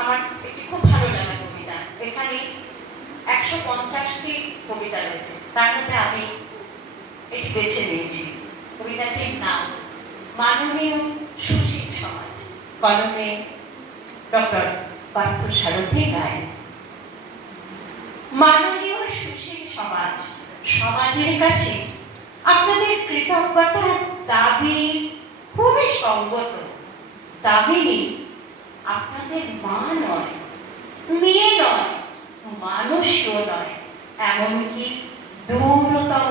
আমার একটি খুব ভালো লাগা কবিতা। এখানে ১৫০টি কবিতা রয়েছে, তার মধ্যে আমি এটি বেছে নিয়েছি। কবিতাটির নাম মাননীয় সুশীল সমাজ, কলমে ডক্টর পার্থ সারথী রায়। মাননীয় সুশীল সমাজ, সমাজের কাছে আপনাদের কৃতজ্ঞতার দাবি খুবই সঙ্গত। দামিনী আপনাদের মা নয়, মেয়ে নয়, মানুষও নয়, এমনকি দূরতম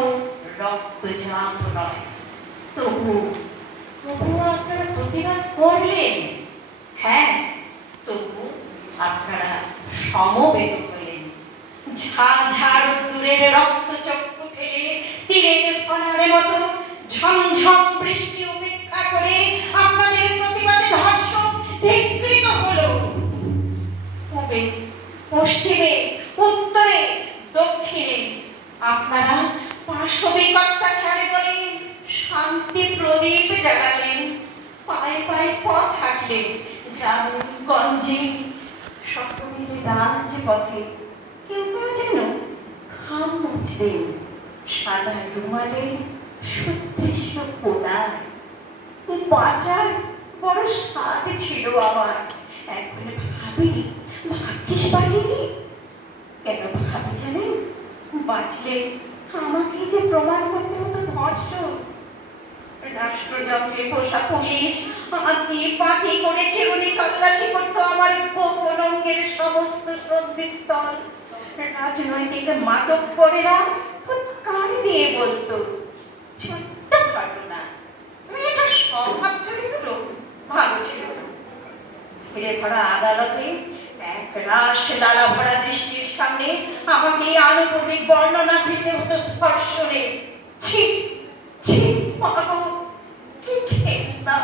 রক্তজাত নয়। তবুও আপনারা প্রতিবাদ করলেন। হ্যাঁ, তবু আপনারা সমবেত হলেন। ঝাড় দূরের রক্তচক্ষু ফেলে তীরের ফলার মতো ঝমঝম বৃষ্টি উপেক্ষা করে আপনাদের প্রতিবাদে ধর্ষক ধিক্কৃত হলো। পূবে, পশ্চিমে, উত্তরে, দক্ষিণে আপনারা পাশবিক অত্যাচারে বলে শান্তি প্রদীপ জ্বালালেন। পায়ে পায়ে পথ হাঁটলেন গ্রামে গঞ্জে, সকলের রাজপথে। কেউ কেউ যেন ঘাম মুছলেন সাদা রুমালে সুদৃশ্য কোনায়। বাঁচার বড় স্বাদ ছিল আমার। এখন ভাবি, ভাগ্যিস বাঁচিনি। কেন ভাবি জানেন? বাঁচলে আমাকে যে প্রমাণ করতে হতো ধর্ষক। রাষ্ট্রযন্ত্রে বসা পুলিশ আঁকি পাখি করে চিরুনি তল্লাশি করতো আমার গোপন অঙ্গের সমস্ত সন্ধিস্থল। রাজনৈতিক মাতব্বরেরা কান দিয়ে বলতো, ছোট্ট ঘটনা, মেয়েটা স্বভাব চরিত্র ভালো ছিল। ঘিরে ভরা আদালতে এক রাশ লালা ভরা দৃষ্টির সামনে আমাকে আনুপূর্বিক বর্ণনা দিতে হতো ধর্ষণে। ছি ছি, মাগো, কি ঘেন্না!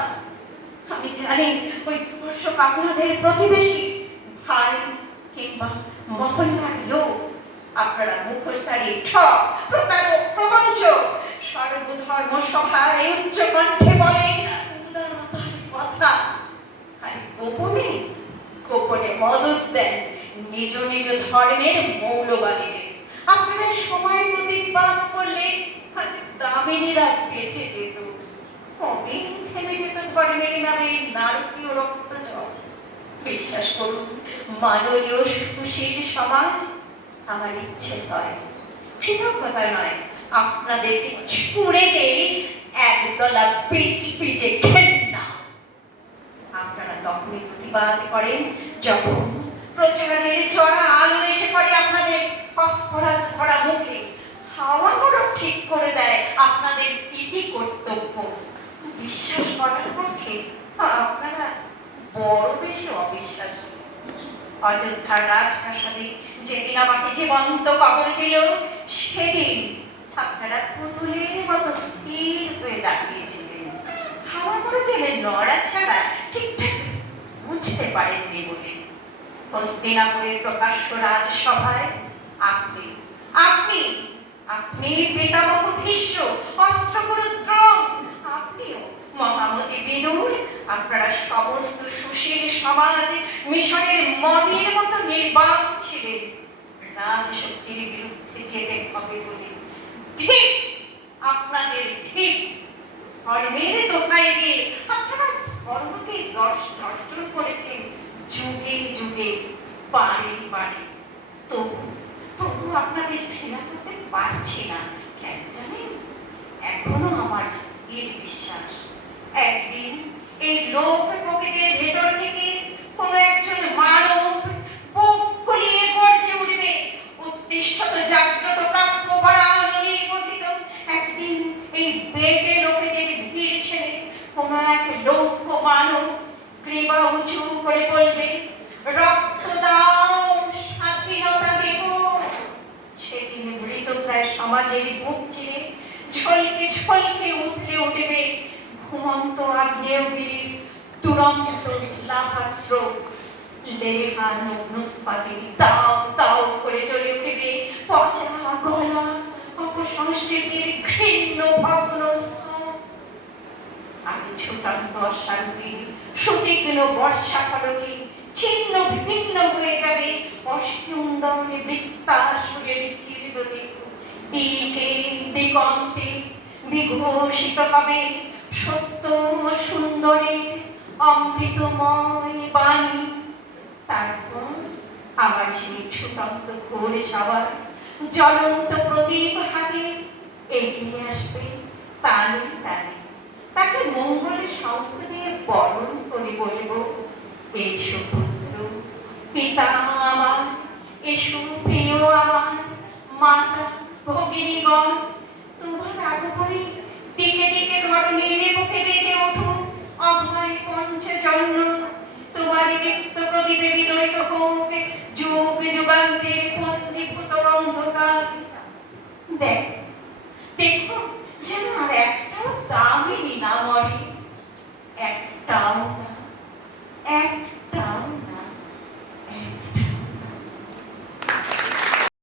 আমি জানি ওই ধর্ষক আপনাদের প্রতিবেশী, ভাই কিংবা মহল্লার লোক। আপনারা মুখোশধারী, ঠক, প্রতারক, প্রবঞ্চক। সর্বধর্ম সভায় উচ্চ কণ্ঠে বলেন উদারতার কথা, আর গোপনে গোপনে মদত দেন নিজ নিজ ধর্মের মৌলবাদীদের। আপনারা সময় প্রতিবাদ করলে আজ দামিনীরা বেঁচে যেত। কবে থেমে যেত ধর্মের নামে নারকীয় রক্তজল। বিশ্বাস করুন মাননীয় সুশীল সমাজ, আমার ইচ্ছে হয়, কৃতজ্ঞতা নয়, আপনাদেরকে ছুড়ে দেই একদলা পিচ পিচে ঘেন্না। আপনারা তখনই প্রতিবাদ করেন যখন প্রচারের চড়া আলো এসে পড়ে আপনাদের ফসফরাস ভরা মুখে। হাওয়া মোড়ক ঠিক করে দেয় আপনাদের ইতি কর্তব্য। বিশ্বাস করার পক্ষে আপনারা বড় বেশি অবিশ্বাসী। অযোধ্যার রাজপ্রাসাদে যেদিন আমাকে জীবন্ত কবর দিল, সেদিন আপনারা পুতুলের মতো স্থির হয়ে দাঁড়িয়েছিলেন। হাওয়া মোড়কের নড়া ছাড়া ঠিকঠাক বুঝতে পারেননি বলে। হস্তিনাপুরের প্রকাশ্য রাজসভায় আপনি আপনি আপনি পিতামহ ভীষ্ম, অস্ত্রগুরু দ্রোণ, আপনিও মহামতি বিদুর, আপনারা সমস্ত সুশীল সমাজ মিশরের মনের মতো নির্বাক ছিলেন। রাজশক্তির বিরুদ্ধে যেতে হবে বলে ঠিক আপনাদের ঠিক ধর্মের দোহাই দিয়ে আপনারা ধর্মকে দর্শন করেছেন যুগে যুগে, বারে বারে। তবু আপনাদের ঘৃণা করতে পারছি না। কেন জানেন? এখনো আমার স্থির বিশ্বাস, একদিন এই লোক প্রকৃতির ভেতর থেকে কোন একজন মানব বুক ফুলিয়ে গর্জে উঠবে, উত্তিষ্ঠত জাগ্রত প্রাপ্য পরায়ণী কথিত। একদিন এই বেটে লোকেদের ভিড় ছেড়ে কোন এক লৌহ মানব গ্রীবা উঁচু করে বলবে, রক্ত দাও, স্বাধীনতা দেব। সেদিন মৃতপ্রায় সমাজের বুক চিরে ঝলকে ঝলকে উঠলে উঠবে ঘুমন্ত আগ্নেয়গিরির দুরন্ত লাভাস্রোত। লেহানো অনুৎপাতে দাও দাও করে জ্বলে উঠবে পচা গলা অপসংস্কৃতির ঘৃণ্য ভগ্ন স্তূপ। আমি ছুটান বর্ষার দিন সুতীক্ষ্ণ বর্ষা ফলকে ছিন্ন ভিন্ন হয়ে যাবে অষ্টুন্দরে বৃত্তাসুরের চিরদে, দিকে দিগন্তে বিঘোষিত হবে সত্য ও সুন্দরের অমৃতময় বাণী। তারপর আবার সেই ছুটন্ত ঘোর সবার জ্বলন্ত প্রদীপ হাতে এগিয়ে আসবে তালে তালে। তাকে মঙ্গলের শঙ্খ দিয়ে বরণ করে বলব, এসো পুত্র, পিতা আমার, এসো প্রিয় আমার, মাতা ভগিনীগণ, তোমার আগমনে দিকে দিকে ধরণীর বুকে বেজে উঠুক অভয় পঞ্চজন্য। তোমার দীপ্ত প্রদীপে বিদরিত হোক যুগ যুগান্তের পঞ্জীভূত অন্ধকার। দেখ, দেখো, যেন আর একটাও দামিনী না মরে, একটাও না, একটাও না।